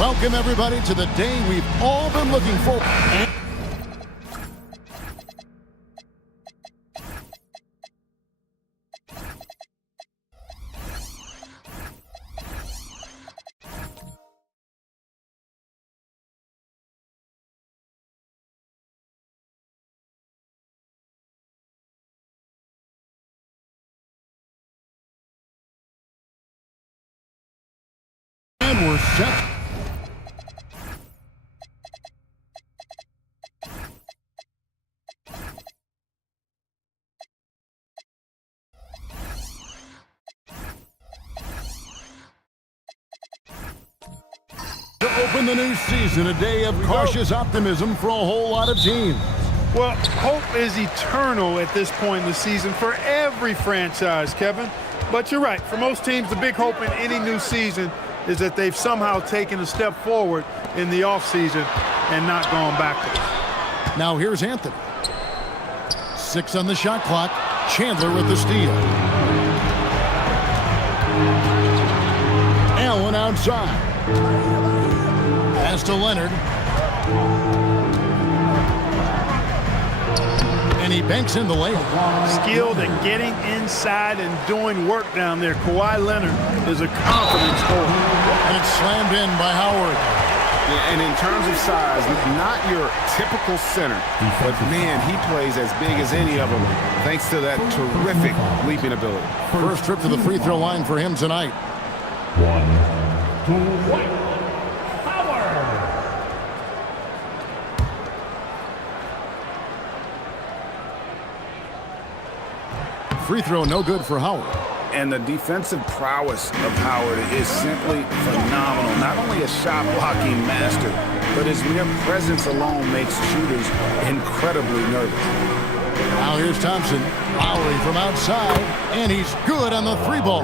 Welcome, everybody, to the day we've all been looking for. And we're set. To open the new season, a day of cautious optimism for a whole lot of teams. Well, hope is eternal at this point in the season for every franchise, Kevin. But you're right. For most teams, the big hope in any new season is that they've somehow taken a step forward in the offseason and not gone backwards. Now here's Anthony. 6 on the shot clock. Chandler with the steal. Allen outside. Pass to Leonard. And he banks in the layup. Skilled at getting inside and doing work down there. Kawhi Leonard is a confident scorer. And it's slammed in by Howard. Yeah, and in terms of size, not your typical center, but man, he plays as big as any of them thanks to that terrific leaping ability. First trip to the free throw line for him tonight. 1, 2, 1. Free throw no good for Howard. And the defensive prowess of Howard is simply phenomenal. Not only a shot blocking master, but his mere presence alone makes shooters incredibly nervous. Now here's Thompson. Lowry from outside, and he's good on the 3-ball.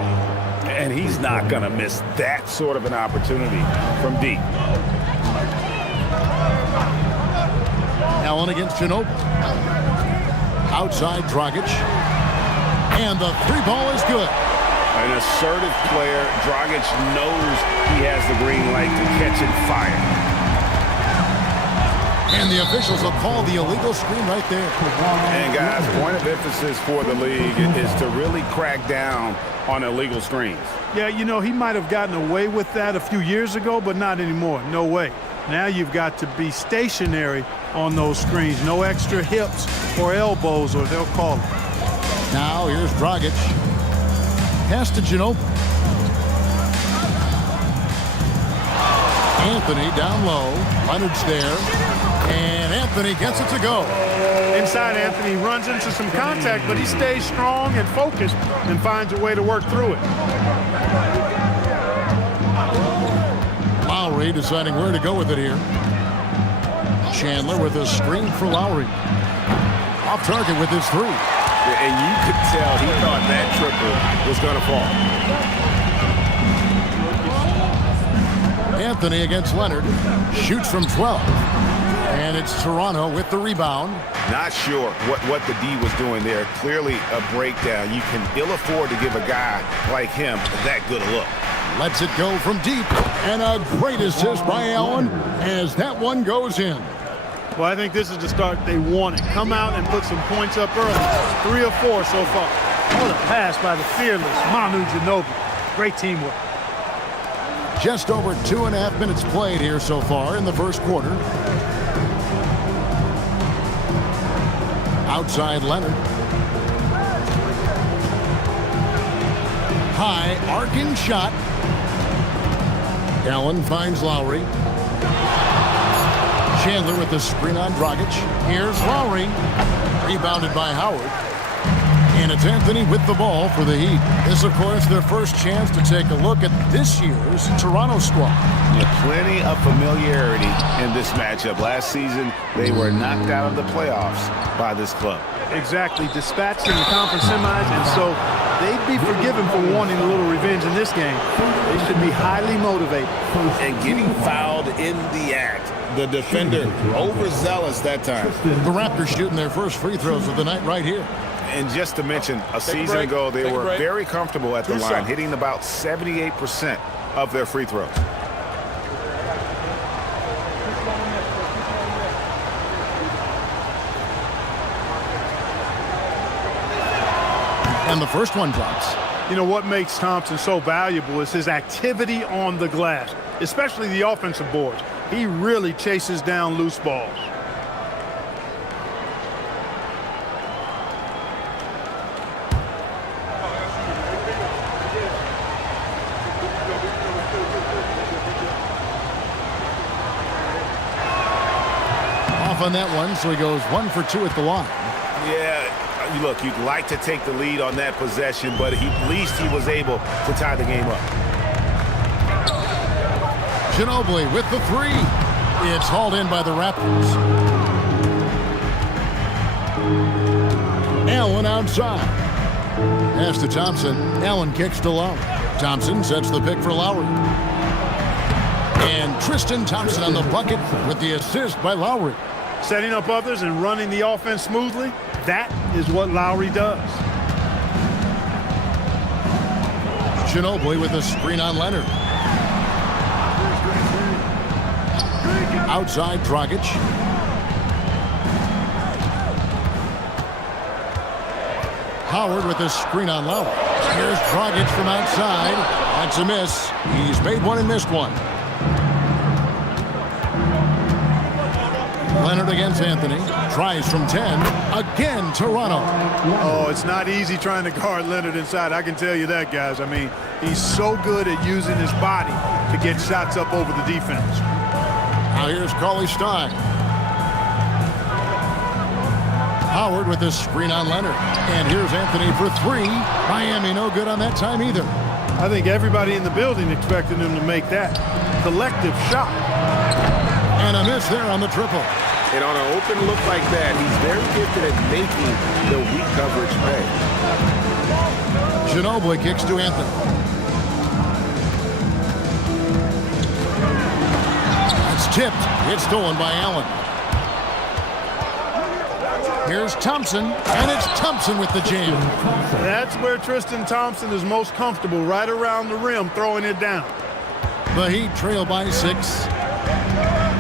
And he's not going to miss that sort of an opportunity from deep. Allen against Ginobili. Outside Dragic. And the 3-ball is good. An assertive player. Dragic knows he has the green light to catch and fire. And the officials will call the illegal screen right there. And guys, point of emphasis for the league is to really crack down on illegal screens. Yeah, you know, he might have gotten away with that a few years ago, but not anymore. No way. Now you've got to be stationary on those screens. No extra hips or elbows, or they'll call it. Now here's Dragic. Pass to Ginobili. Anthony down low. Leonard's there. And Anthony gets it to go. Inside, Anthony runs into some contact, but he stays strong and focused and finds a way to work through it. Lowry deciding where to go with it here. Chandler with a screen for Lowry. Off target with his 3. And you could tell he thought that triple was going to fall. Anthony against Leonard. Shoots from 12. And it's Toronto with the rebound. Not sure what the D was doing there. Clearly a breakdown. You can ill afford to give a guy like him that good a look. Lets it go from deep. And a great assist by Allen as that one goes in. Well, I think this is the start they wanted. Come out and put some points up early. 3 or 4 so far. What a pass by the fearless Manu Ginobili. Great teamwork. Just over 2.5 minutes played here so far in the first quarter. Outside Leonard. High arcing shot. Allen finds Lowry. Chandler with the screen on Dragic. Here's Lowry. Rebounded by Howard. And it's Anthony with the ball for the Heat. This, of course, their first chance to take a look at this year's Toronto squad. Yeah, plenty of familiarity in this matchup. Last season, they were knocked out of the playoffs by this club. Exactly. Dispatched in the conference semis, and so they'd be forgiven for wanting a little revenge in this game. They should be highly motivated. And getting fouled in the act. The defender overzealous that time. The Raptors shooting their first free throws of the night right here. And just to mention, a season ago, they were very comfortable at the line, hitting about 78% of their free throws. And the first one drops. You know what makes Thompson so valuable is his activity on the glass, especially the offensive boards. He really chases down loose balls. Off on that one, so he goes 1 for 2 at the line. Yeah, look, you'd like to take the lead on that possession, but at least he was able to tie the game up. Ginobili with the three. It's hauled in by the Raptors. Allen outside. Pass to Thompson. Allen kicks to Lowry. Thompson sets the pick for Lowry. And Tristan Thompson on the bucket with the assist by Lowry. Setting up others and running the offense smoothly, that is what Lowry does. Ginobili with a screen on Leonard. Outside Dragic. Howard with a screen on Lowry. Here's Dragic from outside. That's a miss. He's made one and missed one. Leonard against Anthony. Tries from 10. Again, Toronto. Oh, it's not easy trying to guard Leonard inside. I can tell you that, guys. I mean, he's so good at using his body to get shots up over the defense. Now here's Cauley Stein. Howard with a screen on Leonard. And here's Anthony for three. Miami no good on that time either. I think everybody in the building expected him to make that collective shot. And a miss there on the triple. And on an open look like that, he's very gifted at making the weak coverage pay. Ginobili kicks to Anthony. It's tipped. It's stolen by Allen. Here's Thompson, and it's Thompson with the jam. That's where Tristan Thompson is most comfortable, right around the rim, throwing it down. The Heat trail by 6.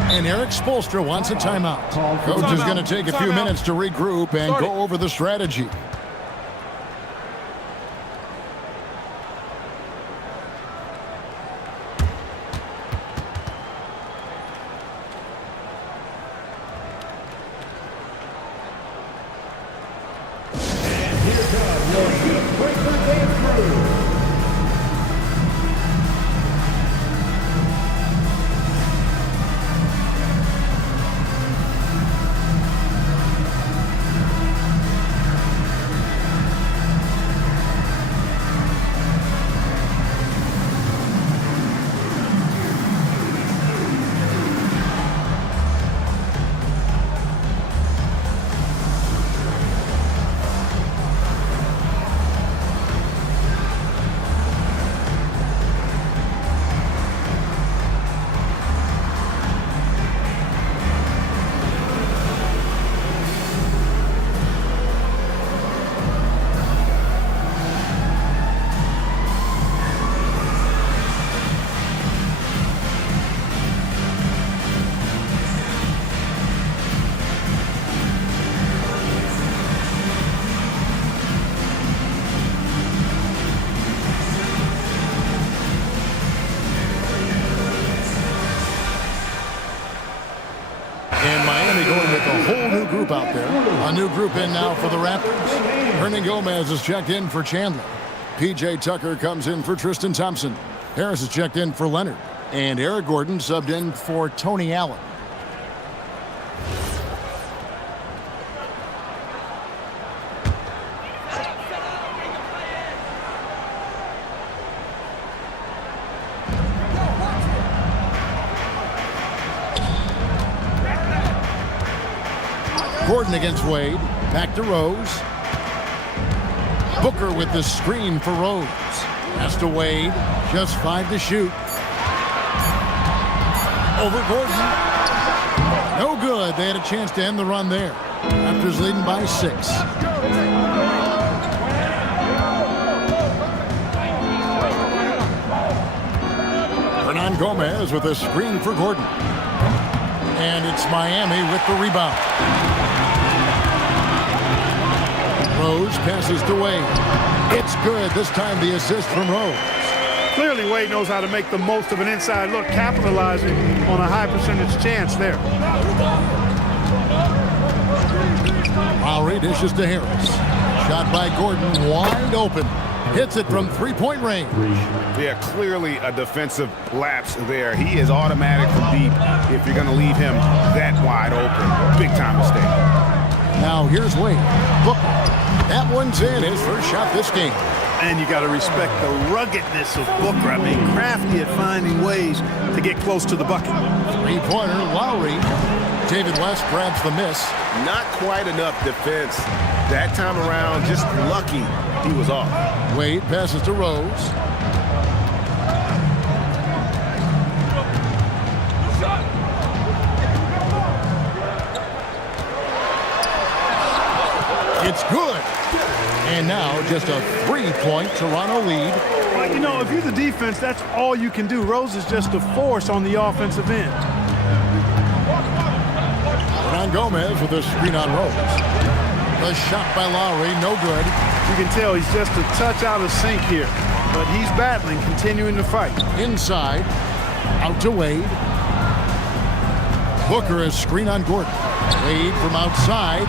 And Eric Spoelstra wants a timeout. Coach is going to take a few minutes to regroup and go over the strategy. And Miami going with a whole new group out there. A new group in now for the Raptors. Hernan Gomez is checked in for Chandler. P.J. Tucker comes in for Tristan Thompson. Harris is checked in for Leonard. And Eric Gordon subbed in for Tony Allen. Gordon against Wade. Back to Rose. Booker with the screen for Rose. Pass to Wade. Just 5 to shoot. Over Gordon. No good. They had a chance to end the run there. Raptors leading by 6. Hernan Gomez with a screen for Gordon. And it's Miami with the rebound. Rose passes to Wade. It's good. This time the assist from Rose. Clearly, Wade knows how to make the most of an inside look, capitalizing on a high percentage chance there. Lowry dishes to Harris. Shot by Gordon, wide open. Hits it from three-point range. Yeah, clearly a defensive lapse there. He is automatic from deep if you're going to leave him that wide open. Big time mistake. Now here's Wade. Booker. That one's in. His first shot this game. And you got to respect the ruggedness of Booker. I mean, crafty at finding ways to get close to the bucket. Three-pointer, Lowry. David West grabs the miss. Not quite enough defense. That time around, just lucky he was off. Wade passes to Rose. It's good. And now just a 3-point Toronto lead. Well, you know, if you're the defense, that's all you can do. Rose is just a force on the offensive end. Hernan Gomez with a screen on Rose. The shot by Lowry, no good. You can tell he's just a touch out of sync here, but he's battling, continuing to fight. Inside, out to Wade. Booker is screen on Gordon. Wade from outside.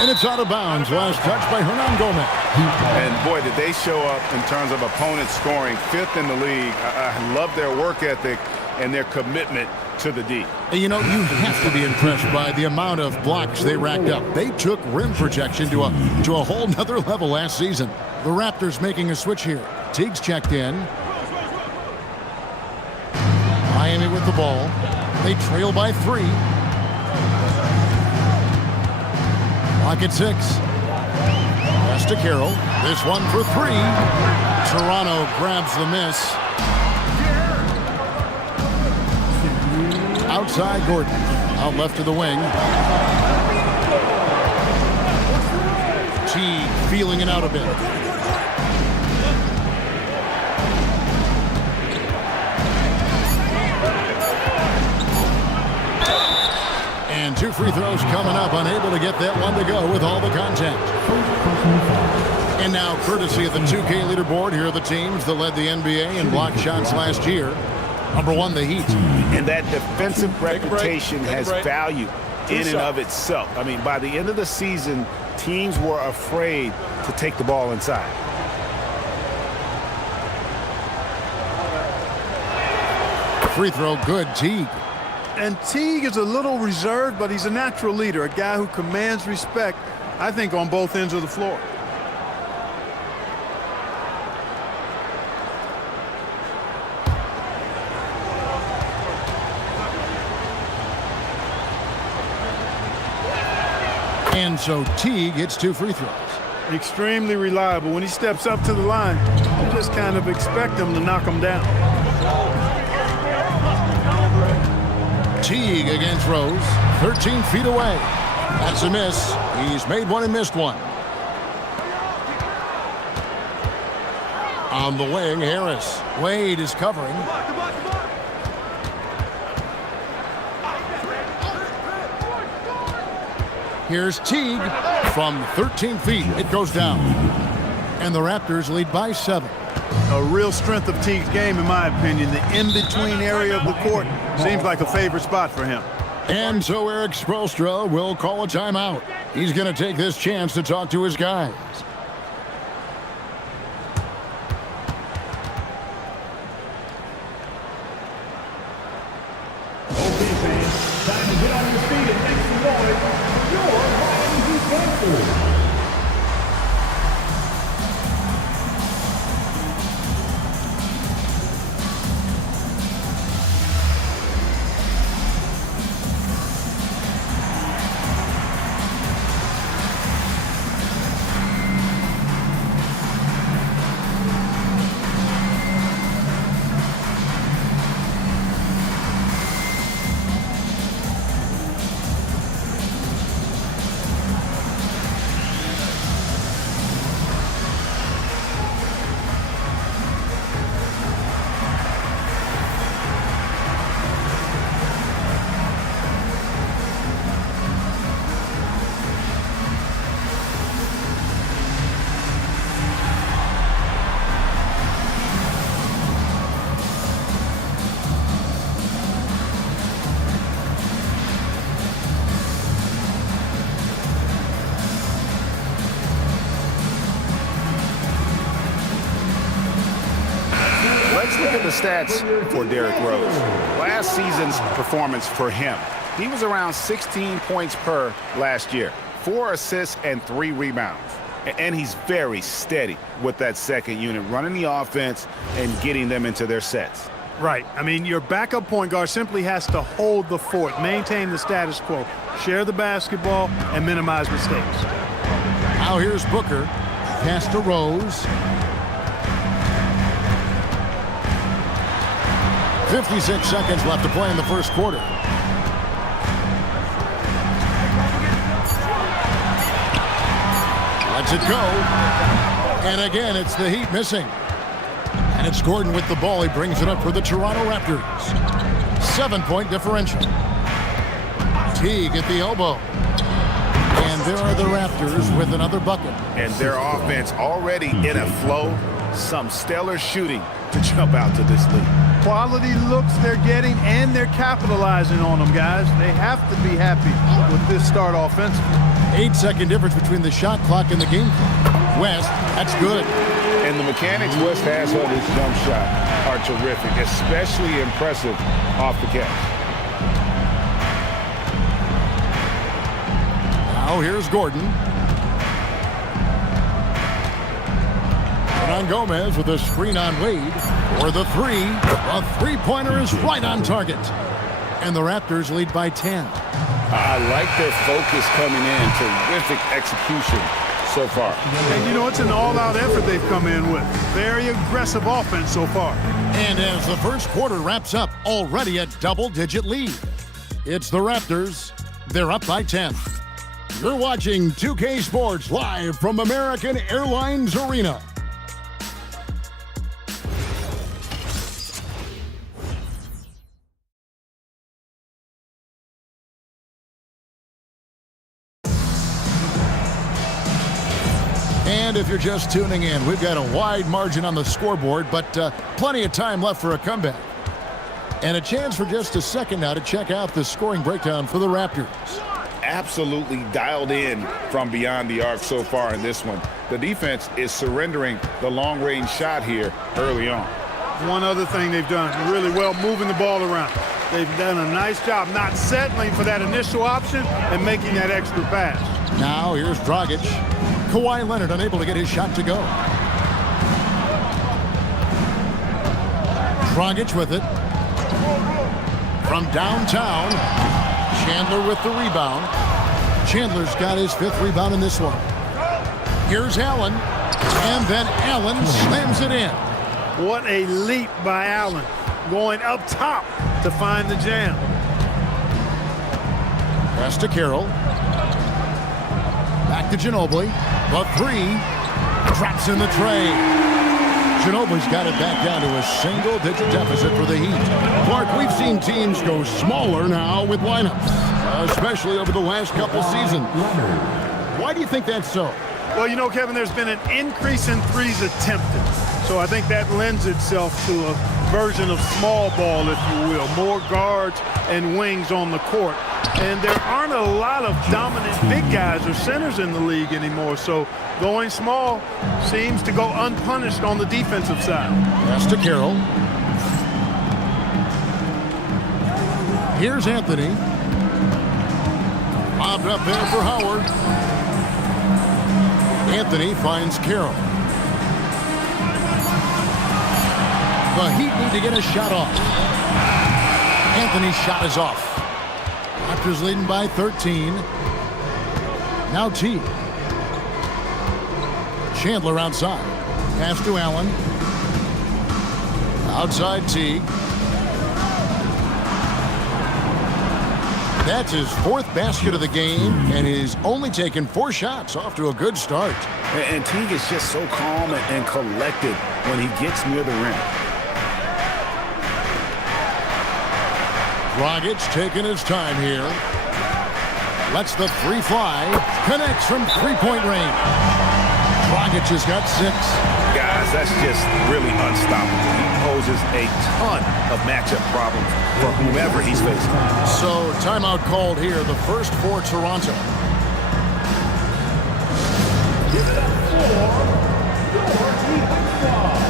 And it's out of bounds. Last touch by Hernan Gomez. And boy, did they show up in terms of opponents scoring. 5th in the league. I love their work ethic and their commitment to the D. And you know, you have to be impressed by the amount of blocks they racked up. They took rim protection to a whole nother level last season. The Raptors making a switch here. Teague's checked in. Miami with the ball. They trail by 3. Clock at 6. Pass to Carroll. This one for 3. Toronto grabs the miss. Outside Gordon. Out left to the wing. Teague feeling it out a bit. And 2 free throws coming up. Unable to get that one to go with all the contact. And now, courtesy of the 2K leaderboard, here are the teams that led the NBA in block shots last year. Number 1, the Heat. And that defensive reputation has value in and of itself. I mean, by the end of the season, teams were afraid to take the ball inside. Free throw good, Teague. And Teague is a little reserved, but he's a natural leader, a guy who commands respect, I think, on both ends of the floor. And so Teague gets 2 free throws. Extremely reliable. When he steps up to the line, you just kind of expect him to knock him down. Teague against Rose, 13 feet away. That's a miss. He's made one and missed one. On the wing, Harris. Wade is covering. Here's Teague from 13 feet. It goes down. And the Raptors lead by 7. A real strength of Teague's game, in my opinion. The in-between area of the court seems like a favorite spot for him. And so Eric Spoelstra will call a timeout. He's going to take this chance to talk to his guys. Okay, fans, time to get on your feet and make some noise for your Miami Heat Panthers. Look at the stats for Derrick Rose. Last season's performance for him, he was around 16 points per last year, 4 assists and 3 rebounds. And he's very steady with that second unit, running the offense and getting them into their sets. Right. I mean, your backup point guard simply has to hold the fort, maintain the status quo, share the basketball, and minimize mistakes. Now here's Booker. Pass to Rose. 56 seconds left to play in the first quarter. Lets it go. And again, it's the Heat missing. And it's Gordon with the ball. He brings it up for the Toronto Raptors. 7-point differential. Teague at the elbow. And there are the Raptors with another bucket. And their offense already in a flow. Some stellar shooting to jump out to this lead. Quality looks they're getting, and they're capitalizing on them, guys. They have to be happy with this start offensively. 8-second difference between the shot clock and the game clock. West, that's good. And the mechanics West has on his jump shot are terrific, especially impressive off the catch. Now here's Gordon. And on Gomez with a screen on Wade. For the three. A three-pointer is right on target. And the Raptors lead by 10. I like their focus coming in. Terrific execution so far. And you know, it's an all-out effort they've come in with. Very aggressive offense so far. And as the first quarter wraps up, already a double-digit lead. It's the Raptors. They're up by 10. You're watching 2K Sports live from American Airlines Arena. And if you're just tuning in, we've got a wide margin on the scoreboard, but plenty of time left for a comeback. And a chance for just a second now to check out the scoring breakdown for the Raptors. Absolutely dialed in from beyond the arc so far in this one. The defense is surrendering the long-range shot here early on. One other thing they've done really well, moving the ball around. They've done a nice job not settling for that initial option and making that extra pass. Now here's Dragic. Kawhi Leonard unable to get his shot to go. Dragic with it. From downtown, Chandler with the rebound. Chandler's got his 5th rebound in this one. Here's Allen. And then Allen slams it in. What a leap by Allen, going up top to find the jam. Pass to Carroll. Back to Ginobili. The three. Traps in the tray. Ginobili's got it back down to a single-digit deficit for the Heat. Clark, we've seen teams go smaller now with lineups, especially over the last couple seasons. Why do you think that's so? Well, you know, Kevin, there's been an increase in threes attempted. So I think that lends itself to a version of small ball, if you will. More guards and wings on the court And there aren't a lot of dominant big guys or centers in the league anymore, so going small seems to go unpunished on the defensive side. Pass to Carroll. Here's Anthony. Bobbed up there for Howard. Anthony finds Carroll. The Heat need to get a shot off. Anthony's shot is off. Raptors leading by 13. Now T. Chandler outside. Pass to Allen. Outside T. That's his 4th basket of the game, and he's only taken 4 shots. Off to a good start. And Teague is just so calm and collected when he gets near the rim. Dragic taking his time here. Lets the 3 fly. Connects from 3-point range. Dragic has got 6. Guys, that's just really unstoppable. He poses a ton of matchup problems for whomever he's facing. So timeout called here, the first for Toronto. Give it up for your Heat squad.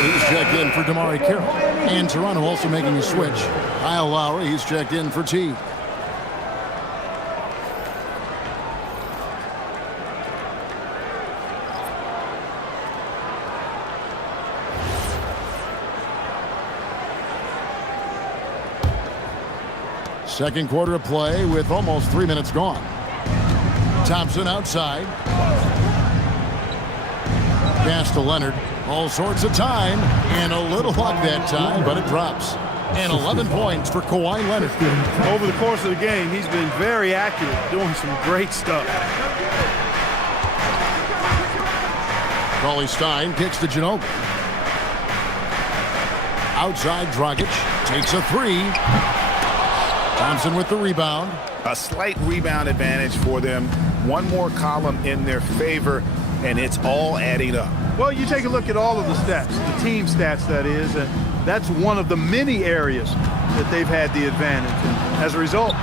He's checked in for Damari Carroll. And Toronto also making a switch. Kyle Lowry, he's checked in for T. Second quarter of play with almost 3 minutes gone. Thompson outside. Pass to Leonard. All sorts of time, and a little luck that time, but it drops. And 11 points for Kawhi Leonard. Over the course of the game, he's been very accurate, doing some great stuff. Cauley Stein kicks to Ginobili. Outside Dragic takes a 3. Thompson with the rebound. A slight rebound advantage for them. One more column in their favor, and it's all adding up. Well, you take a look at all of the stats, the team stats, that is, and that's one of the many areas that they've had the advantage. And as a result,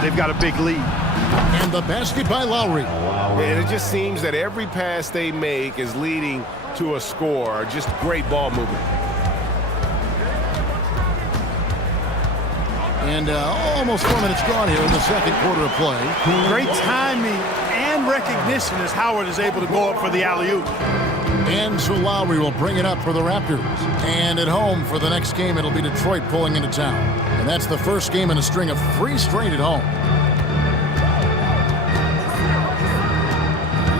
they've got a big lead. And the basket by Lowry. And it just seems that every pass they make is leading to a score. Just great ball movement. And almost 4 minutes gone here in the second quarter of play. Great timing and recognition as Howard is able to go up for the alley-oop. And so Lowry will bring it up for the Raptors. And at home for the next game, it'll be Detroit pulling into town. And that's the first game in a string of 3 straight at home.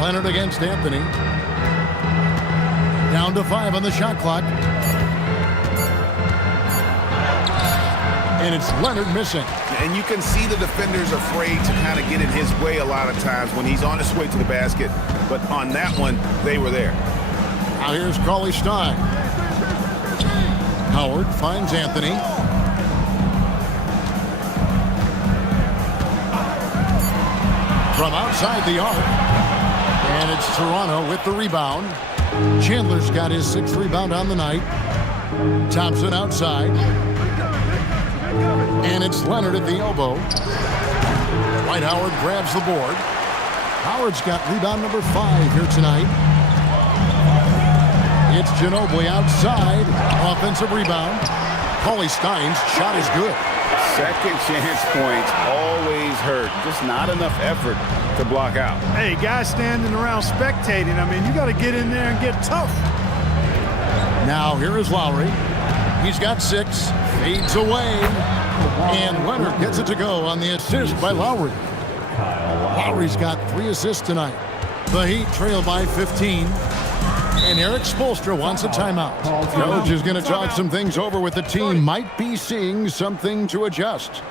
Leonard against Anthony. Down to 5 on the shot clock. And it's Leonard missing. And you can see the defenders afraid to kind of get in his way a lot of times when he's on his way to the basket. But on that one, they were there. Now here's Cauley Stein. Howard finds Anthony. From outside the arc. And it's Toronto with the rebound. Chandler's got his 6th rebound on the night. Thompson outside. And it's Leonard at the elbow. Dwight Howard grabs the board. Howard's got rebound number 5 here tonight. It's Ginobili outside. Offensive rebound. Cauley Stein's shot is good. Second chance points always hurt. Just not enough effort to block out. Hey, guys standing around spectating. I mean, you got to get in there and get tough. Now here is Lowry. He's got 6. Fades away. And Leonard gets it to go on the assist by Lowry. Lowry's got 3 assists tonight. The Heat trail by 15. And Eric Spoelstra wants a timeout. Coach is going to talk some things over with the team. Might be seeing something to adjust.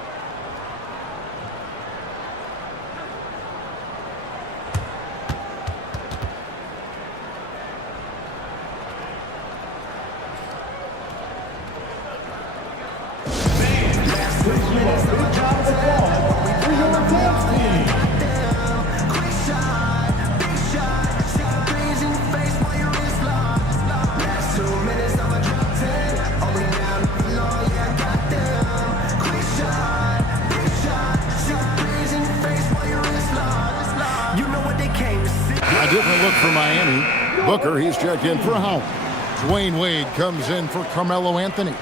A different look for Miami. Booker, he's checked in for Howard. Dwayne Wade comes in for Carmelo Anthony.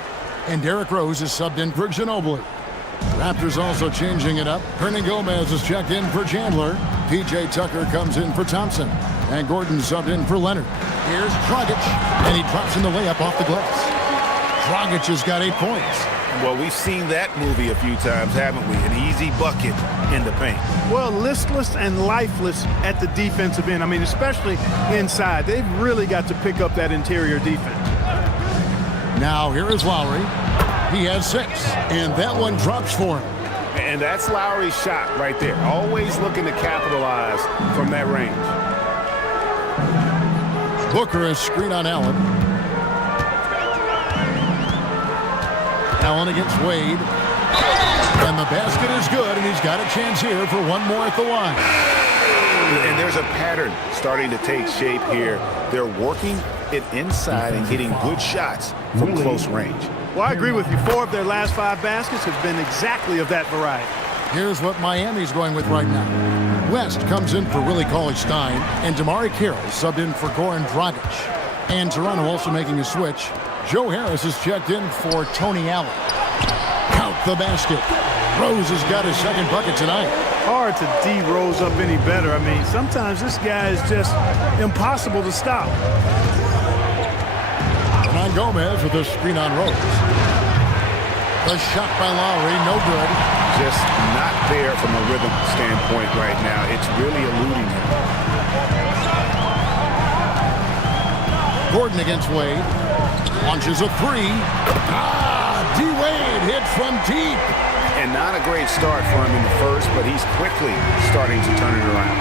And Derrick Rose is subbed in for Ginobili. Raptors also changing it up. Hernan Gomez is checked in for Chandler. P.J. Tucker comes in for Thompson. And Gordon subbed in for Leonard. Here's Dragic. And he drops in the layup off the glass. Dragic has got 8 points. Well, we've seen that movie a few times, haven't we? An easy bucket in the paint. Well, listless and lifeless at the defensive end. I mean, especially inside. They've really got to pick up that interior defense. Now here is Lowry. He has 6, and that one drops for him. And that's Lowry's shot right there. Always looking to capitalize from that range. Booker is screen on Allen. Allen against Wade. And the basket is good, and he's got a chance here for one more at the line. And there's a pattern starting to take shape here. They're working it inside and getting good shots from close range. Well, I agree with you. 4 of their last 5 baskets have been exactly of that variety. Here's what Miami's going with right now. West comes in for Willie Cauley-Stein, and Damari Carroll subbed in for Goran Dragic. And Toronto also making a switch. Joe Harris is checked in for Tony Allen. Count the basket. Rose has got his second bucket tonight. Hard to D Rose up any better. I mean, sometimes this guy is just impossible to stop. Hernan Gomez with a screen on Rose. The shot by Lowry, no good. Just not there from a rhythm standpoint right now. It's really eluding him. Gordon against Wade. Launches a 3. D-Wade hit from deep. And not a great start for him in the first, but he's quickly starting to turn it around.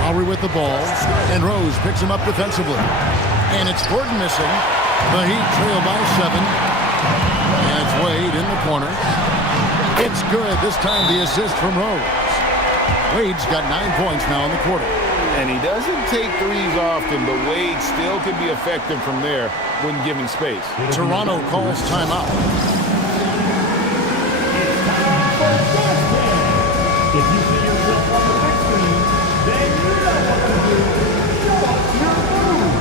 Lowry with the ball, and Rose picks him up defensively. And it's Gordon missing. The Heat trail by 7. And it's Wade in the corner. It's good. This time the assist from Rose. Wade's got 9 points now in the quarter. And he doesn't take threes often, but Wade still can be effective from there when given space. Toronto calls timeout. If you see yourself on the big screen, then you know what to do. Show us your move.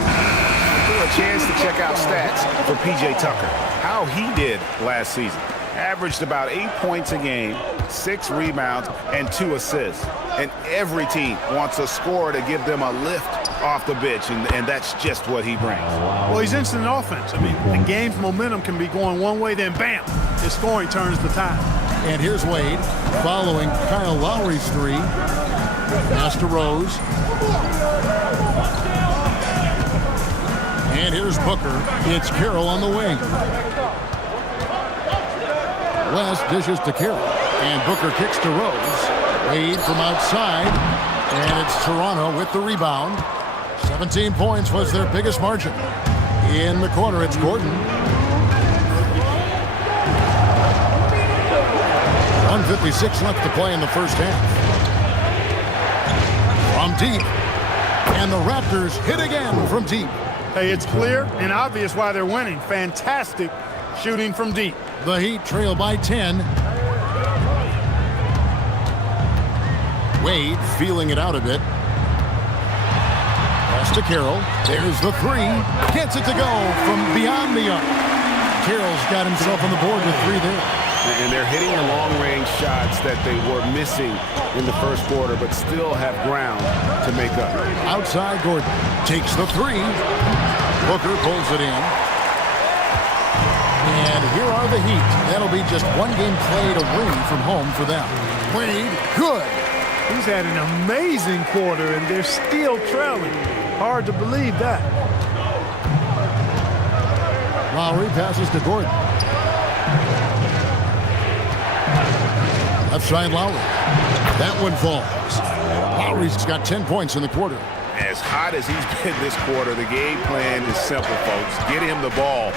A chance to check out stats for P.J. Tucker. How he did last season. Averaged about 8 points a game, 6 rebounds, and 2 assists. And every team wants a scorer to give them a lift off the bench, and that's just what he brings. Well, he's instant offense. I mean, the game's momentum can be going one way, then bam, his scoring turns the tide. And here's Wade following Kyle Lowry's 3. Pass to Rose. And here's Booker. It's Carroll on the wing. West dishes to Carroll. And Booker kicks to Rose. Wade from outside. And it's Toronto with the rebound. 17 points was their biggest margin. In the corner, it's Gordon. 1:56 left to play in the first half. From deep. And the Raptors hit again from deep. Hey, it's clear and obvious why they're winning. Fantastic shooting from deep. The Heat trail by 10. Wade feeling it out a bit. Pass to Carroll. There's the three. Gets it to go from beyond the arc. Carroll's got himself on the board with three there. And they're hitting the long-range shots that they were missing in the first quarter, but still have ground to make up. Outside, Gordon takes the three. Booker pulls it in. And here are the Heat. That'll be just one game played away from home for them. Wade, good. He's had an amazing quarter, and they're still trailing. Hard to believe that. Lowry passes to Gordon. Left side, Lowry. That one falls. Lowry's got 10 points in the quarter. As hot as he's been this quarter, the game plan is simple, folks. Get him the ball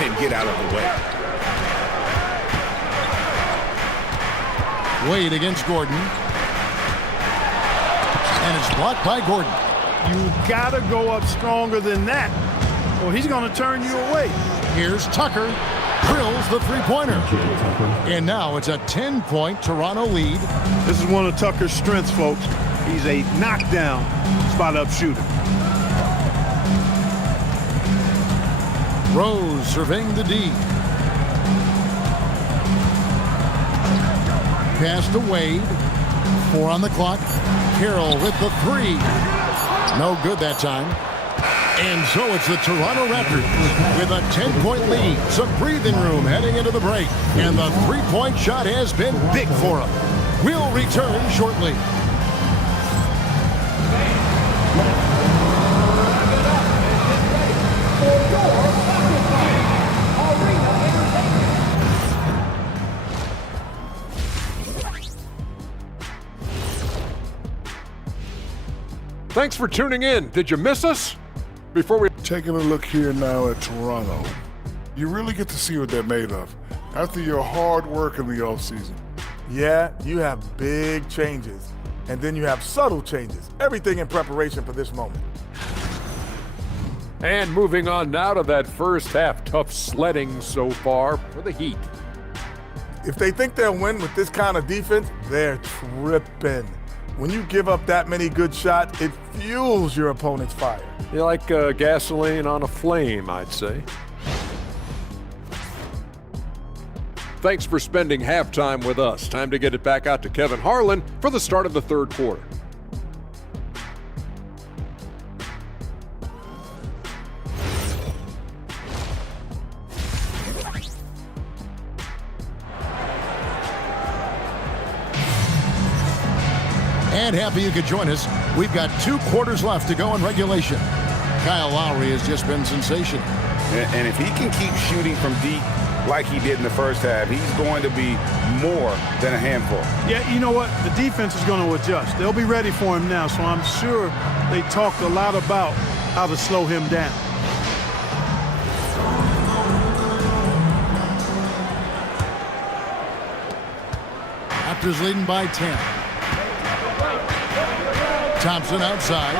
and get out of the way. Wade against Gordon. And it's blocked by Gordon. You gotta go up stronger than that, or he's gonna turn you away. Here's Tucker. Drills the three-pointer. And now it's a 10-point Toronto lead. This is one of Tucker's strengths, folks. He's a knockdown spot-up shooter. Rose surveying the D. Pass to Wade. 4 on the clock. Carroll with the three. No good that time. And so it's the Toronto Raptors with a 10-point lead. Some breathing room heading into the break. And the three-point shot has been big for them. We'll return shortly. Thanks for tuning in. Did you miss us? Before we Taking a look here now at Toronto, you really get to see what they're made of after your hard work in the offseason. Yeah, you have big changes, and then you have subtle changes. Everything in preparation for this moment. And moving on now to that first half, tough sledding so far for the Heat. If they think they'll win with this kind of defense, they're tripping. When you give up that many good shots, it fuels your opponent's fire. You like gasoline on a flame, I'd say. Thanks for spending halftime with us. Time to get it back out to Kevin Harlan for the start of the third quarter. And happy you could join us. We've got 2 quarters left to go in regulation. Kyle Lowry has just been sensational. And if he can keep shooting from deep like he did in the first half, he's going to be more than a handful. Yeah, you know what? The defense is going to adjust. They'll be ready for him now, so I'm sure they talked a lot about how to slow him down. Raptors leading by 10. Thompson outside.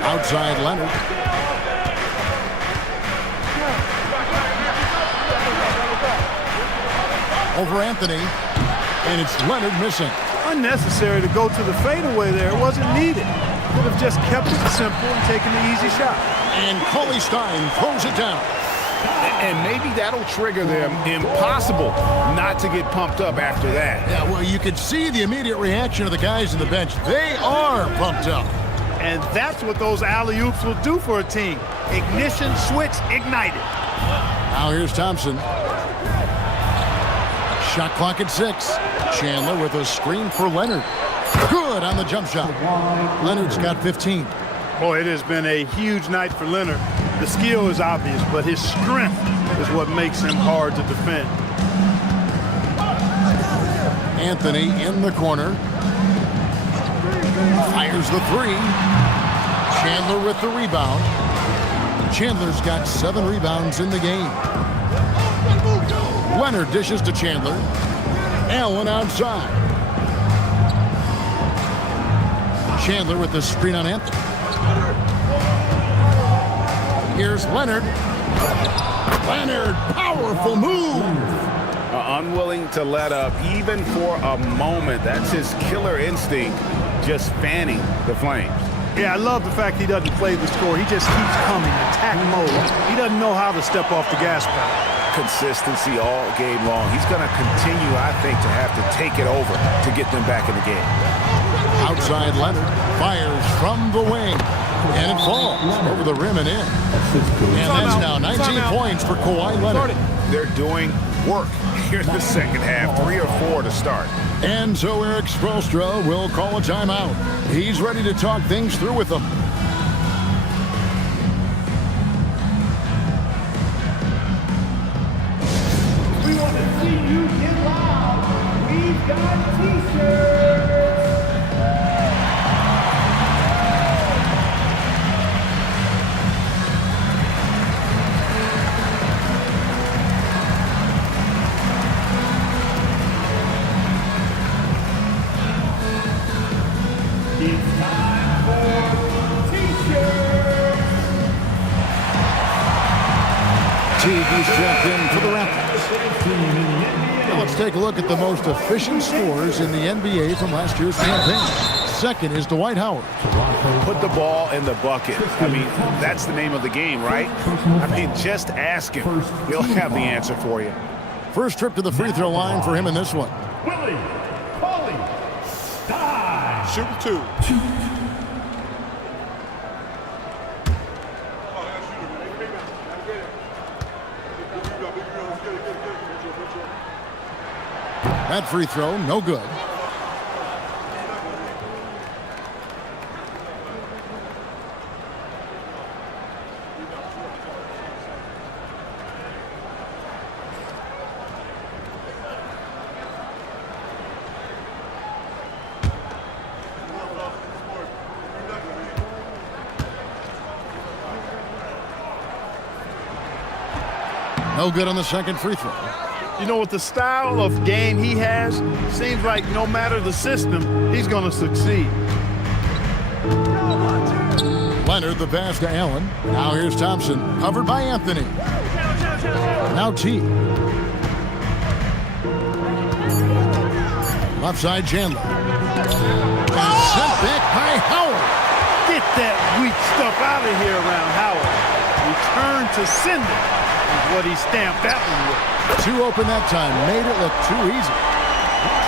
Outside Leonard. Over Anthony. And it's Leonard missing. Unnecessary to go to the fadeaway there. It wasn't needed. Could have just kept it simple and taken the easy shot. And Cauley Stein throws it down. And maybe that'll trigger them. Impossible not to get pumped up after that. Yeah, well, you could see the immediate reaction of the guys on the bench. They are pumped up. And that's what those alley-oops will do for a team. Ignition switch ignited. Now here's Thompson. Shot clock at 6. Chandler with a screen for Leonard. Good on the jump shot. Leonard's got 15. Boy, it has been a huge night for Leonard. The skill is obvious, but his strength is what makes him hard to defend. Anthony in the corner. Fires the 3. Chandler with the rebound. Chandler's got 7 rebounds in the game. Leonard dishes to Chandler. Allen outside. Chandler with the screen on Anthony. Here's Leonard. Leonard, powerful move. Unwilling to let up even for a moment. That's his killer instinct just fanning the Flames. Yeah, I love the fact he doesn't play the score. He just keeps coming, attack mode. He doesn't know how to step off the gas pedal. Consistency all game long. He's going to continue, I think, to have to take it over to get them back in the game. Outside Leonard fires from the wing, and it falls over the rim and in. And that's now 19 points for Kawhi Leonard. They're doing work here in the second half, 3 or 4 to start. And so Eric Spoelstra will call a timeout. He's ready to talk things through with them. We want to see you get loud. We've got t-shirts. It's time for t-shirts. Teague checked in for the Raptors. Now let's take a look at the most efficient scorers in the NBA from last year's campaign. Second is Dwight Howard. Put the ball in the bucket. I mean, that's the name of the game, right? I mean, just ask him. He'll have the answer for you. First trip to the free throw line for him in this one. Willie Cauley-Stein. Shooting 2. That free throw, no good. No good on the second free throw. You know, with the style of game he has, seems like no matter the system, he's going to succeed. Leonard, the pass to Allen. Now here's Thompson, covered by Anthony. Now T. Left side Chandler. And sent back by Howard. Get that weak stuff out of here around Howard. Return to sender is what he stamped that one with. Two open that time, made it look too easy.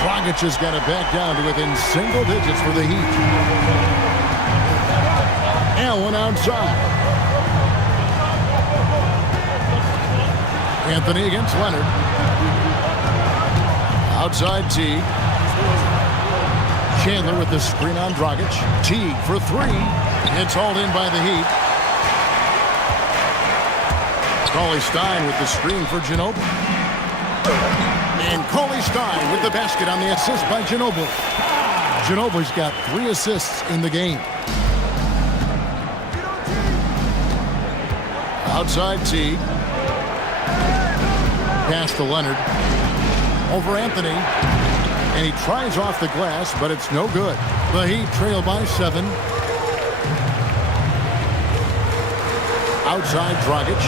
Dragic has got it back down to within single digits for the Heat. Allen outside. Anthony against Leonard. Outside Teague. Chandler with the screen on Dragic. Teague for 3. It's hauled in by the Heat. Cauley-Stein with the screen for Ginobili. And Cauley-Stein with the basket on the assist by Ginobili. Ginobili's got 3 assists in the game. Outside Teague. Pass to Leonard. Over Anthony. And he tries off the glass, but it's no good. The Heat trail by 7. Outside Dragic.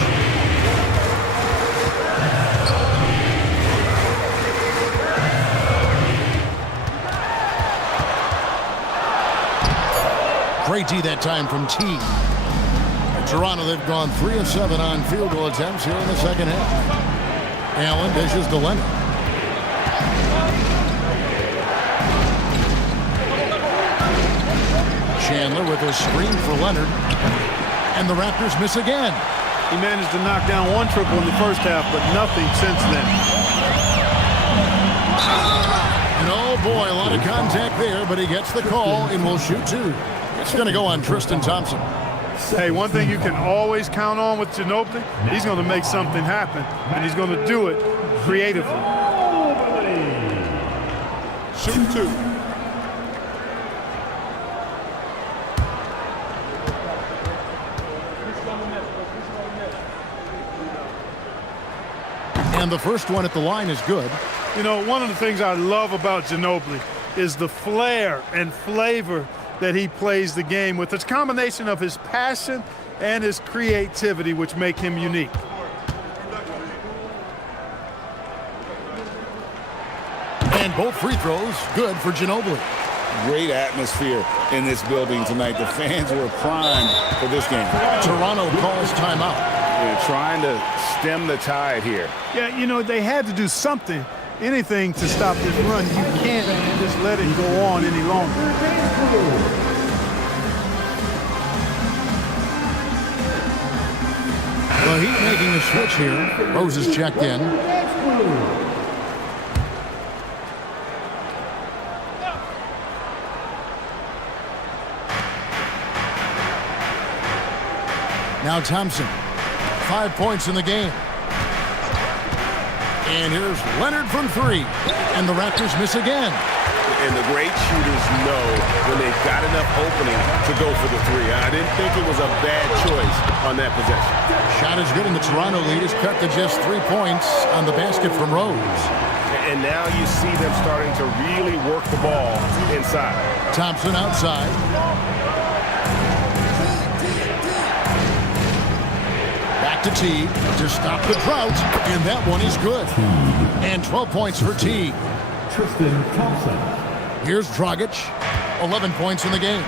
Great D that time from T. Toronto, they've gone 3 of 7 on field goal attempts here in the second half. Allen dishes to Leonard. Chandler with a screen for Leonard. And the Raptors miss again. He managed to knock down 1 triple in the first half, but nothing since then. And oh boy, a lot of contact there, but he gets the call and will shoot 2. It's going to go on Tristan Thompson. Hey, one thing you can always count on with Ginobili, he's going to make something happen, and he's going to do it creatively. Shooting 2. And the first one at the line is good. You know, one of the things I love about Ginobili is the flair and flavor that he plays the game with. It's a combination of his passion and his creativity which make him unique. And both free throws good for Ginobili. Great atmosphere in this building tonight. The fans were primed for this game. Toronto calls timeout. They're trying to stem the tide here. Yeah, you know, they had to do something, anything to stop this run. You can't just let it go on any longer. The Heat making a switch here. Rose is checked in. Now Thompson. 5 points in the game. And here's Leonard from 3. And the Raptors miss again. And the great shooters know when they've got enough opening to go for the 3. I didn't think it was a bad choice on that possession. Shot is good, and the Toronto lead is cut to just 3 points on the basket from Rose. And now you see them starting to really work the ball inside. Thompson outside. Back to Teague to stop the drought, and that one is good. And 12 points for Teague. Tristan Thompson. Here's Dragic, 11 points in the game.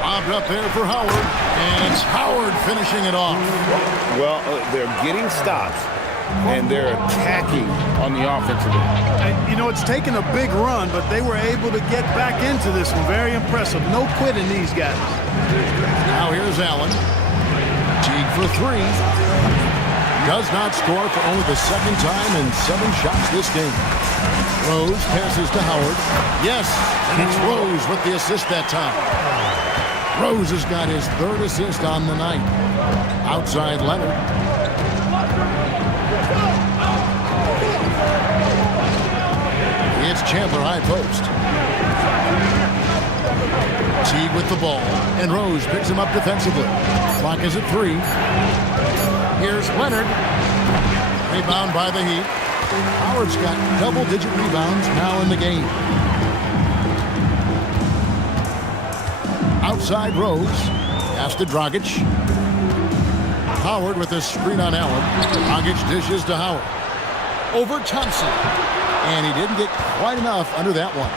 Lobbed up there for Howard, and it's Howard finishing it off. Well, they're getting stops, and they're attacking on the offensive end. And, you know, it's taken a big run, but they were able to get back into this one. Very impressive. No quitting these guys. Now here's Allen. Teague for 3. Does not score for only the second time in 7 shots this game. Rose passes to Howard. Yes, and it's Rose with the assist that time. Rose has got his 3rd assist on the night. Outside Leonard. It's Chandler high post. Teague with the ball, and Rose picks him up defensively. Clock is at 3. Here's Leonard. Rebound by the Heat. Howard's got double-digit rebounds now in the game. Outside Rose. Pass to Dragic. Howard with a screen on Allen. Dragic dishes to Howard. Over Thompson. And he didn't get quite enough under that one.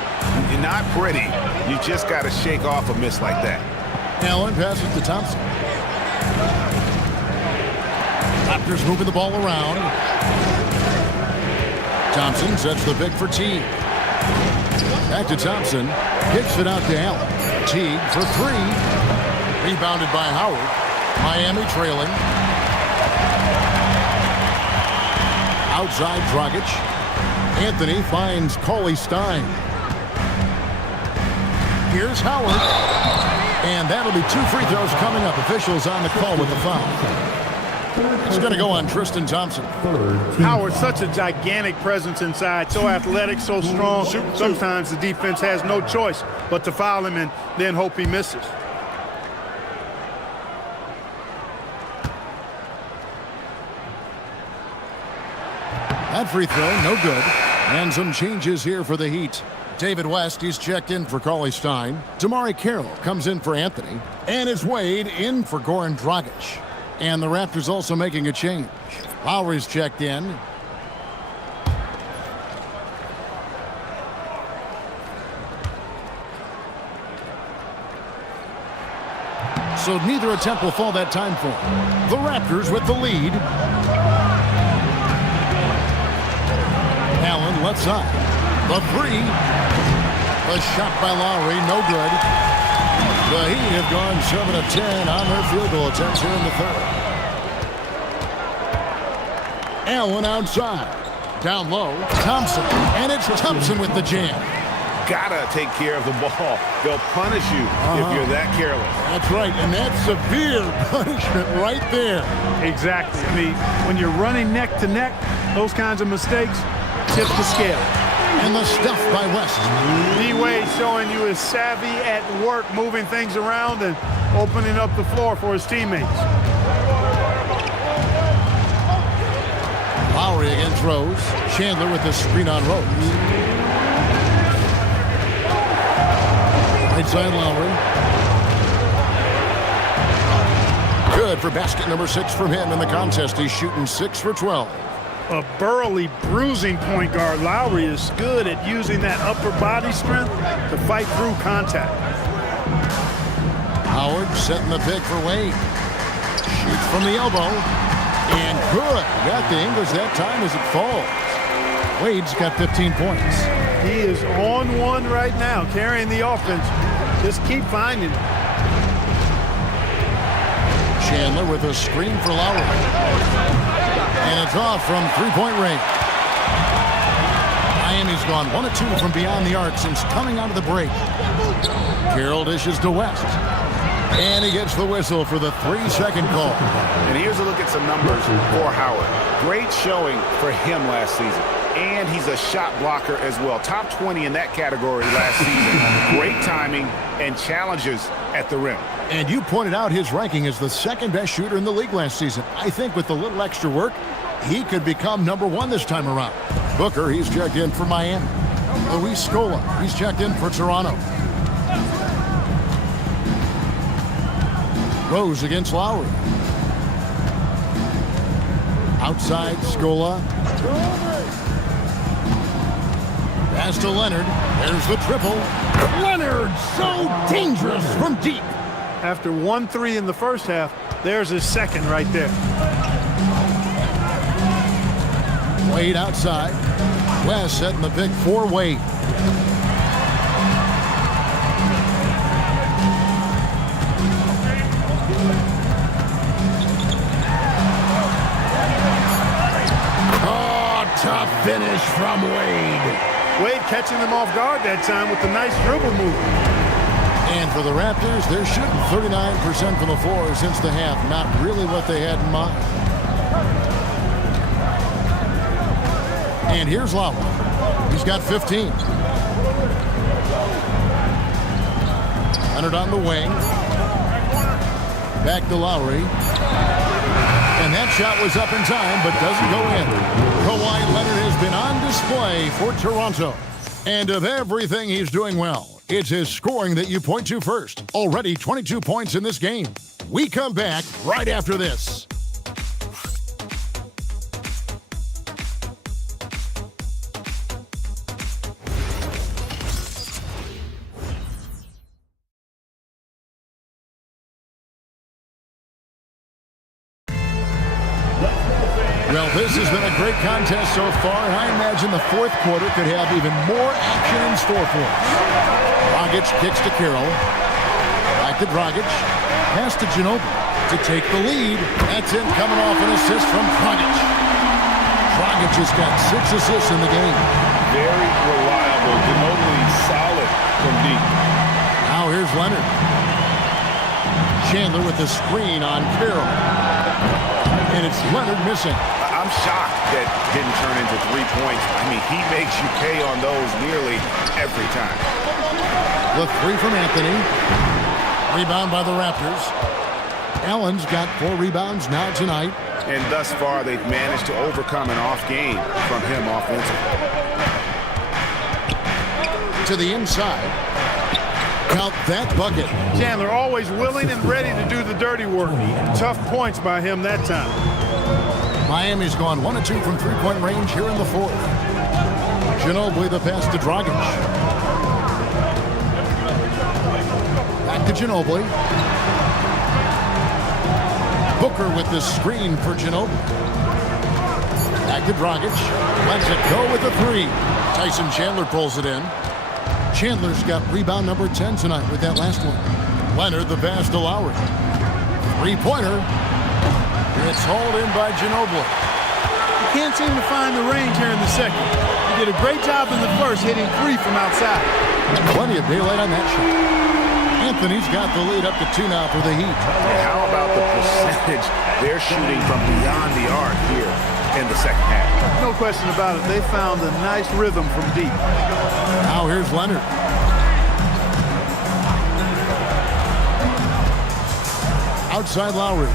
You're not pretty. You just got to shake off a miss like that. Allen passes to Thompson. Raptors moving the ball around. Thompson sets the pick for Teague. Back to Thompson. Kicks it out to Allen. Teague for 3. Rebounded by Howard. Miami trailing. Outside Dragic. Anthony finds Cauley Stein. Here's Howard. And that'll be 2 free throws coming up. Officials on the call with the foul. It's going to go on Tristan Thompson. Howard, such a gigantic presence inside, so athletic, so strong. Sometimes the defense has no choice but to foul him and then hope he misses. That free throw, no good. And some changes here for the Heat. David West, he's checked in for Cauley Stein. Damari Carroll comes in for Anthony. And it's Wade in for Goran Dragic. And the Raptors also making a change. Lowry's checked in. So neither attempt will fall that time for him. The Raptors with the lead. Allen left side. The 3. A shot by Lowry, no good. The Heat have gone 7 of 10 on their field goal attempts here in the 3rd. Allen outside. Down low, Thompson. And it's Thompson with the jam. Gotta take care of the ball. They'll punish you if you're that careless. That's right, and that's severe punishment right there. Exactly. I mean, when you're running neck to neck, those kinds of mistakes tip the scale. And the stuff by West. D-Wade showing you his savvy at work, moving things around and opening up the floor for his teammates. Lowry against Rose. Chandler with the screen on Rose. Right side Lowry. Good for basket number 6 from him in the contest. He's shooting 6 for 12. A burly, bruising point guard, Lowry is good at using that upper body strength to fight through contact. Howard setting the pick for Wade. Shoots from the elbow. And good. Got the English that time as it falls. Wade's got 15 points. He is on one right now, carrying the offense. Just keep finding it. Chandler with a screen for Lowry. And it's off from three-point range. Miami's gone 1 of 2 from beyond the arc since coming out of the break. Carroll dishes to West. And he gets the whistle for the 3-second call. And here's a look at some numbers for Howard. Great showing for him last season. And he's a shot blocker as well. Top 20 in that category last season. Great timing and challenges at the rim. And you pointed out his ranking as the second-best shooter in the league last season. I think with a little extra work, he could become #1 this time around. Booker, he's checked in for Miami. Luis Scola, he's checked in for Toronto. Rose against Lowry. Outside, Scola. Pass to Leonard. There's the triple. Leonard, so dangerous from deep. After 1-3 in the first half, there's his second right there. Wade outside. West setting the pick for Wade. Oh, tough finish from Wade. Wade catching them off guard that time with the nice dribble move. And for the Raptors, they're shooting 39% from the floor since the half. Not really what they had in mind. And here's Lowry. He's got 15. Leonard on the wing. Back to Lowry. And that shot was up in time, but doesn't go in. Kawhi Leonard has been on display for Toronto. And of everything he's doing well, it's his scoring that you point to first. Already 22 points in this game. We come back right after this. Well, this has been a great contest so far, and I imagine the fourth quarter could have even more action in store for us. Dragic kicks to Carroll. Back to Dragic. Pass to Ginobili to take the lead. That's in coming off an assist from Dragic. Dragic has got 6 assists in the game. Very reliable. Ginobili solid from deep. Now here's Leonard. Chandler with the screen on Carroll. And it's Leonard missing. I'm shocked that didn't turn into 3 points. I mean, he makes you pay on those nearly every time. The 3 from Anthony. Rebound by the Raptors. Allen's got 4 rebounds now tonight. And thus far, they've managed to overcome an off game from him offensively. To the inside. Count that bucket. Chandler always willing and ready to do the dirty work. Tough points by him that time. Miami's gone 1 of 2 from three-point range here in the fourth. Ginobili the pass to Dragic. Back to Ginobili. Booker with the screen for Ginobili. Back to Dragic. Lets it go with the 3. Tyson Chandler pulls it in. Chandler's got rebound number 10 tonight with that last one. Leonard the pass to Lowry. 3-pointer. It's hauled in by Ginobili. You can't seem to find the range here in the second. He did a great job in the first, hitting 3 from outside. Plenty of daylight on that shot. Anthony's got the lead up to 2 now for the Heat. And how about the percentage they're shooting from beyond the arc here in the second half? No question about it. They found a nice rhythm from deep. Now here's Leonard. Outside Lowry.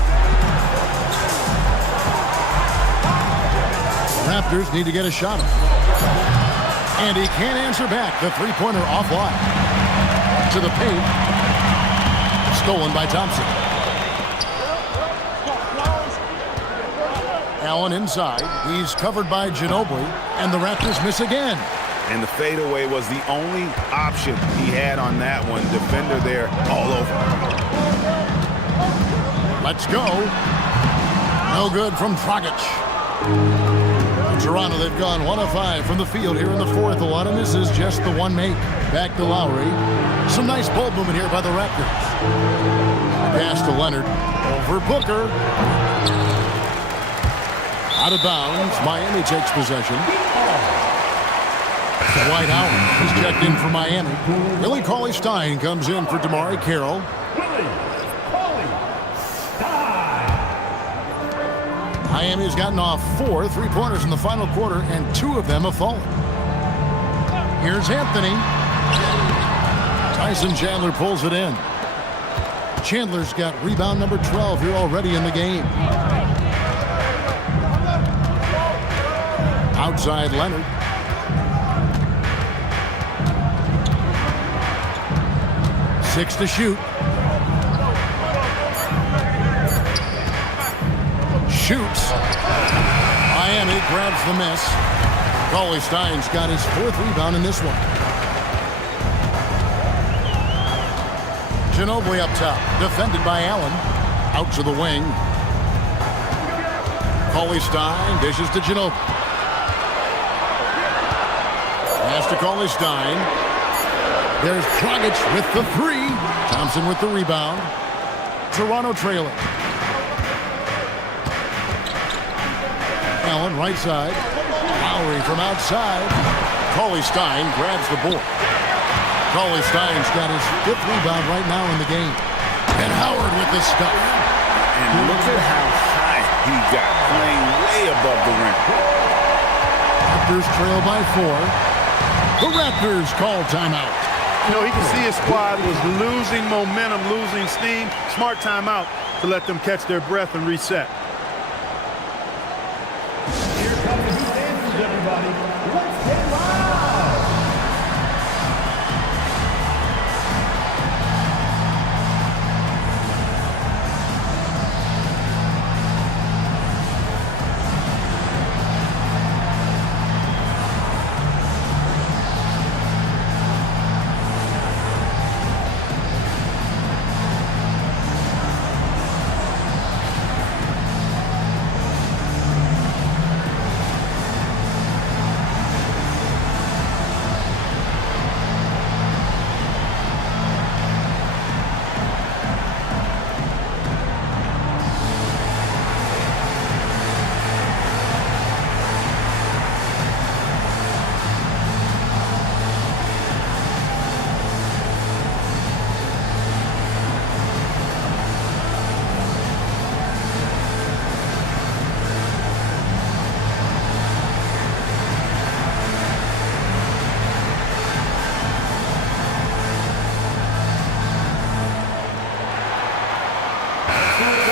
Raptors need to get a shot up. And he can't answer back. The 3-pointer offline. To the paint. Stolen by Thompson. Allen Allen inside. He's covered by Ginobili, and the Raptors miss again. And the fadeaway was the only option he had on that one. Defender there all over. Let's go. No good from Dragic. Toronto, they've gone 1 of 5 from the field here in the fourth. A lot of misses, just the one make. Back to Lowry. Some nice ball movement here by the Raptors. Pass to Leonard. Over Booker. Out of bounds. Miami takes possession. Dwight Howard is checked in for Miami. Willie Cauley-Stein comes in for Damari Carroll. Miami's gotten off 4 3-pointers in the final quarter, and 2 of them have fallen. Here's Anthony. Tyson Chandler pulls it in. Chandler's got rebound number 12 here already in the game. Outside Leonard. Six to shoot. Shoots. Miami grabs the miss. Cauley-Stein's got his 4th rebound in this one. Ginobili up top, defended by Allen. Out to the wing. Cauley-Stein dishes to Ginobili. Pass to Cauley-Stein. There's Dragic with the 3. Thompson with the rebound. Toronto trailing. Allen right side. Lowry from outside. Cauley-Stein grabs the board. Cauley-Stein's got his 5th rebound right now in the game. And Howard with the stuff. And look at how high he got, playing way above the rim. Raptors trail by 4. The Raptors call timeout. You know, he can see his squad was losing momentum, losing steam. Smart timeout to let them catch their breath and reset. Here comes the answers, everybody. Let's get loud.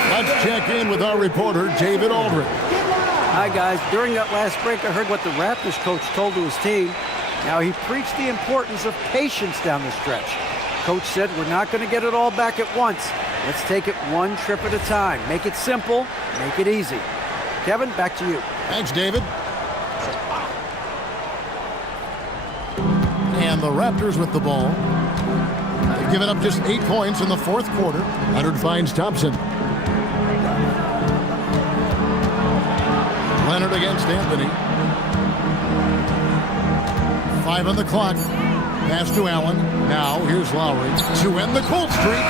Let's check in with our reporter, David Aldridge. Hi, guys. During that last break, I heard what the Raptors coach told to his team. Now, he preached the importance of patience down the stretch. Coach said, we're not going to get it all back at once. Let's take it one trip at a time. Make it simple. Make it easy. Kevin, back to you. Thanks, David. And the Raptors with the ball. They've given up just 8 points in the fourth quarter. Leonard finds Thompson. Leonard against Anthony. 5 on the clock. Pass to Allen. Now here's Lowry to end the cold streak.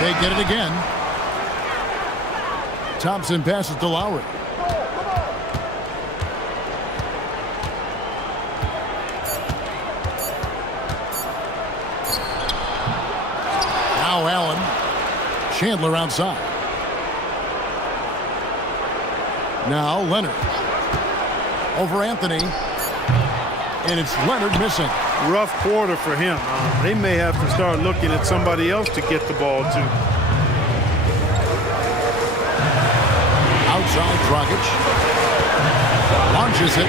They get it again. Thompson passes to Lowry. Now Allen. Chandler outside. Now Leonard. Over Anthony. And it's Leonard missing. Rough quarter for him. They may have to start looking at somebody else to get the ball to. Outside Dragic. Launches it.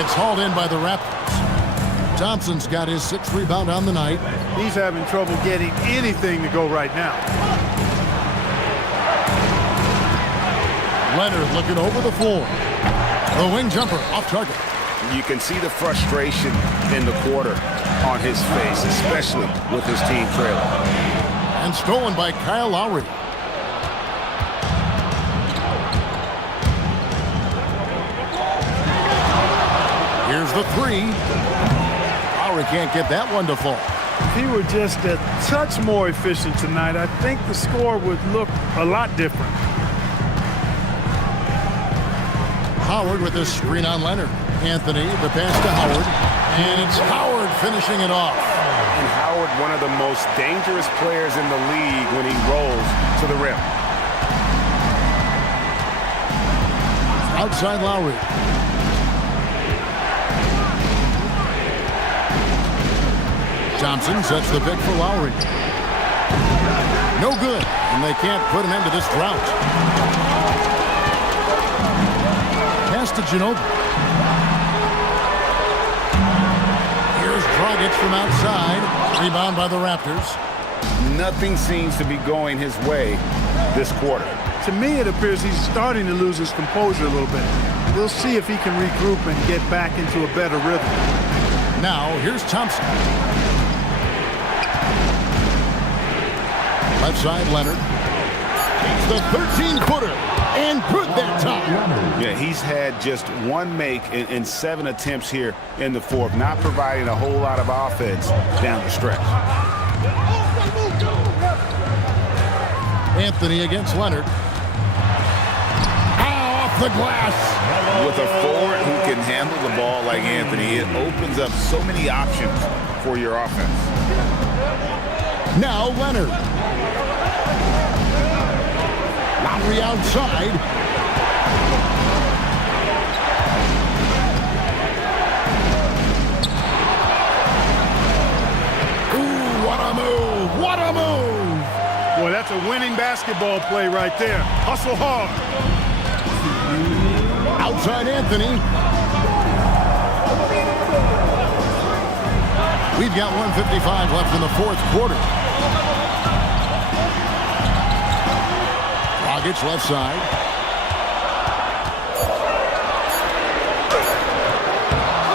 It's hauled in by the Raptors. Thompson's got his 6th rebound on the night. He's having trouble getting anything to go right now. Leonard looking over the floor. The wing jumper off target. You can see the frustration in the quarter on his face, especially with his team trailing. And stolen by Kyle Lowry. Here's the three. Lowry can't get that one to fall. If he were just a touch more efficient tonight, I think the score would look a lot different. Howard with a screen on Leonard. Anthony, the pass to Howard. And it's Howard finishing it off. And Howard, one of the most dangerous players in the league when he rolls to the rim. Outside Lowry. Thompson sets the pick for Lowry. No good, and they can't put an end to this drought. Pass to Ginobili. Here's Dragic from outside. Rebound by the Raptors. Nothing seems to be going his way this quarter. To me, it appears he's starting to lose his composure a little bit. We'll see if he can regroup and get back into a better rhythm. Now, here's Thompson. Left side, Leonard. It's the 13-footer. And good that time. Yeah, he's had just one make in 7 attempts here in the fourth, not providing a whole lot of offense down the stretch. Anthony against Leonard. Off the glass. With a forward who can handle the ball like Anthony, it opens up so many options for your offense. Now Leonard. Lowry outside. Ooh, what a move. What a move. Boy, that's a winning basketball play right there. Hustle hard. Outside Anthony. We've got 1:55 left in the fourth quarter. Dragic left side.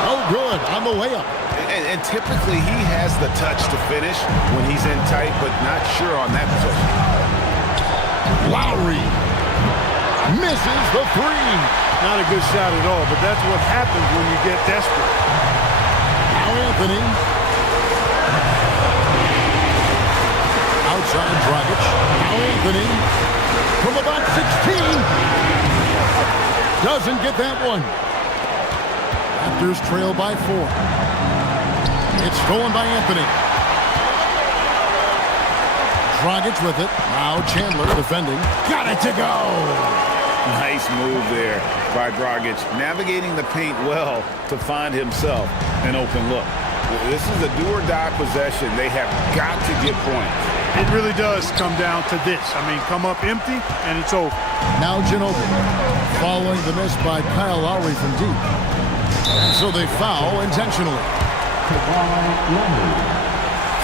Oh, good on the layup. And typically he has the touch to finish when he's in tight, but not sure on that possession. Lowry misses the three. Not a good shot at all, but that's what happens when you get desperate. Now Anthony. Outside Dragic. Now Anthony. From about 16. Doesn't get that one. Raptors trail by 4. It's stolen by Anthony. Dragic with it. Now Chandler defending. Got it to go. Nice move there by Dragic, navigating the paint well to find himself an open look. This is a do-or-die possession. They have got to get points. It really does come down to this. I mean, come up empty, and it's over. Now Ginobili, following the miss by Kyle Lowry from deep. And so they foul intentionally.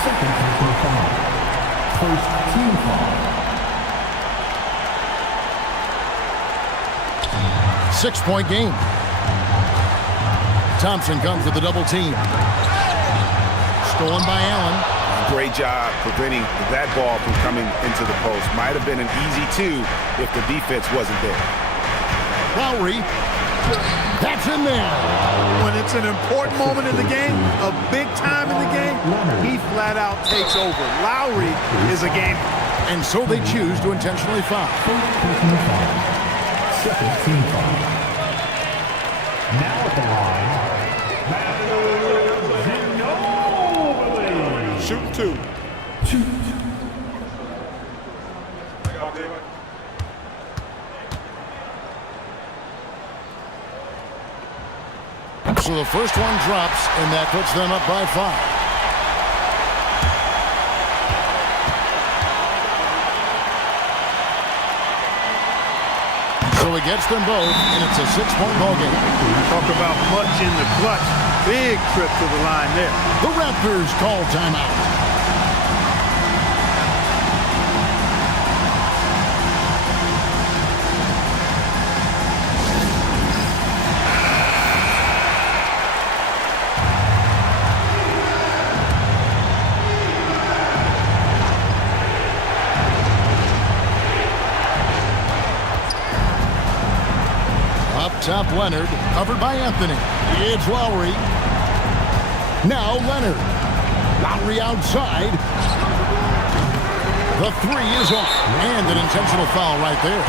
Second personal foul. First team foul. 6-point game. Thompson comes with the double team. Stolen by Allen. Great job preventing that ball from coming into the post. Might have been an easy 2 if the defense wasn't there. Lowry. That's in there. When it's an important moment in the game, a big time in the game, he flat out takes over. Lowry is a gamer. And so they choose to intentionally foul. Second team foul. Now at the line, Ginobili. Shoot 2. Shoot. So the first one drops, and that puts them up by 5. So he gets them both, and it's a 6-point ball game. Talk about much in the clutch. Big trip to the line there. The Raptors call timeout. top Leonard, covered by Anthony. It's Lowry. Now Leonard. Lowry outside. The three is off. And an intentional foul right there.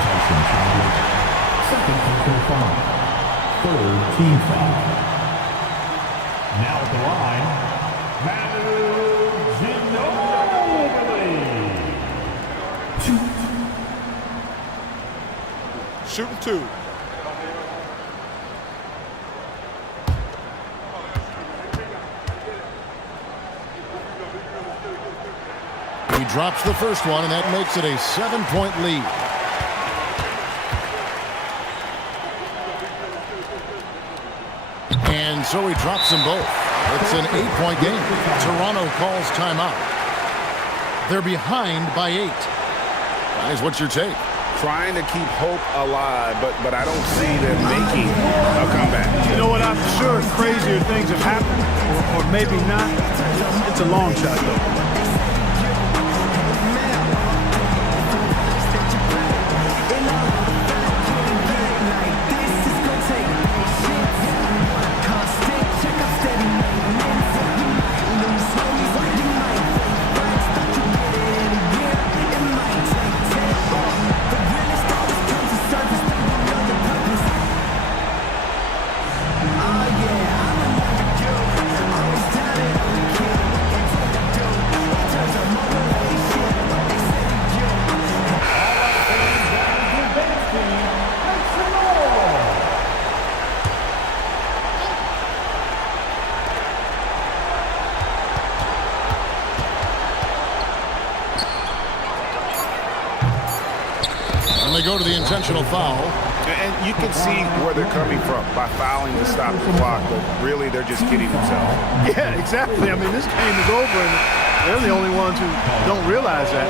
Second personal foul. Third team foul. Now at the line, Manu Ginobili. Shooting two. He drops the first one, and that makes it a 7-point lead. And so he drops them both. It's an 8-point game. Toronto calls timeout. They're behind by 8. Guys, what's your take? Trying to keep hope alive, but I don't see them making a comeback. You know what? I'm sure crazier things have happened, or maybe not. It's a long shot, though. They go to the intentional foul. And you can see where they're coming from by fouling to stop the clock, but really they're just kidding themselves. Yeah, exactly. I mean, this game is over, and they're the only ones who don't realize that.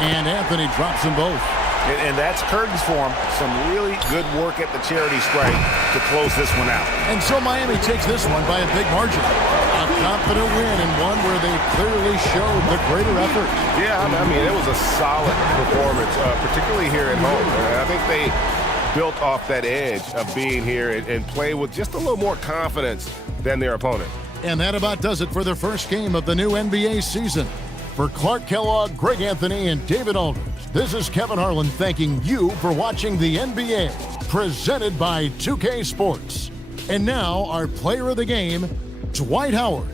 And Anthony drops them both. And that's curtains for him. Some really good work at the charity stripe to close this one out. And so Miami takes this one by a big margin. A confident win, and one where they clearly showed the greater effort. Yeah, I mean, it was a solid performance, particularly here at home. I think they built off that edge of being here and play with just a little more confidence than their opponent. And that about does it for the first game of the new NBA season. For Clark Kellogg, Greg Anthony, and David Aldridge, this is Kevin Harlan thanking you for watching the NBA, presented by 2K Sports. And now, our player of the game, Dwight Howard.